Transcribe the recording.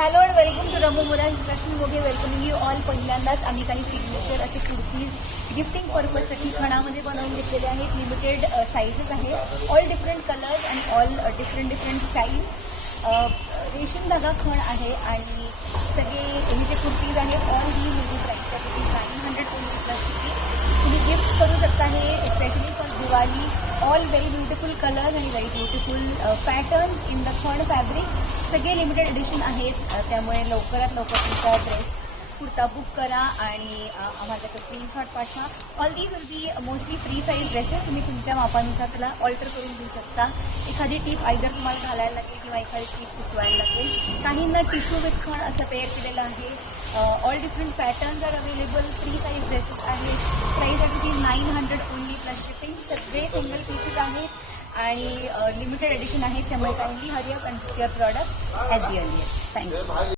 Hello and welcome to रमू मुरा international मोगे. Welcoming you all. पहिल्यांदाच आम्ही काही सिग्नेचर असे कुर्तीज गिफ्टिंग पर्पजसाठी खणामध्ये बनवून घेतलेले आहेत. लिमिटेड साईजेस आहेत, ऑल डिफरंट कलर्स आणि ऑल डिफरंट स्टाईल. रेशीम धागा खण आहे आणि सगळे हे जे कुर्तीज आहेत ऑल ही मुली प्राईसच्या रुपीज 900 ओनली प्लस तुम्ही गिफ्ट करू शकता. हे specially for Diwali. All very beautiful colours आणि very beautiful pattern in the khan fabric. सगळे लिमिटेड एडिशन आहेत, त्यामुळे लवकरात लवकर तुमचा ड्रेस कुर्ता बुक करा आणि आम्हाला त्याचा स्क्रीनशॉट पाठवा. All these will be mostly free size dresses. तुम्ही तुमच्या मापानुसार त्याला ऑल्टर करून घेऊ शकता. एखादी टीप आयदर तुम्हाला घालायला लागेल किंवा एखादी टीप पुसवायला लागेल. काहींना टिश्यू विथ खण असं पेअर केलेलं आहे. All different patterns are available. Free size dresses आहेत. प्राईस आहे ती 900 ओनली प्लस शिपिंग. सगळे सिंगल पीसेस आहेत आणि लिमिटेड एडिशन आहेत, त्यामुळे kindly hurry up and pick your product at the earliest. Thank you.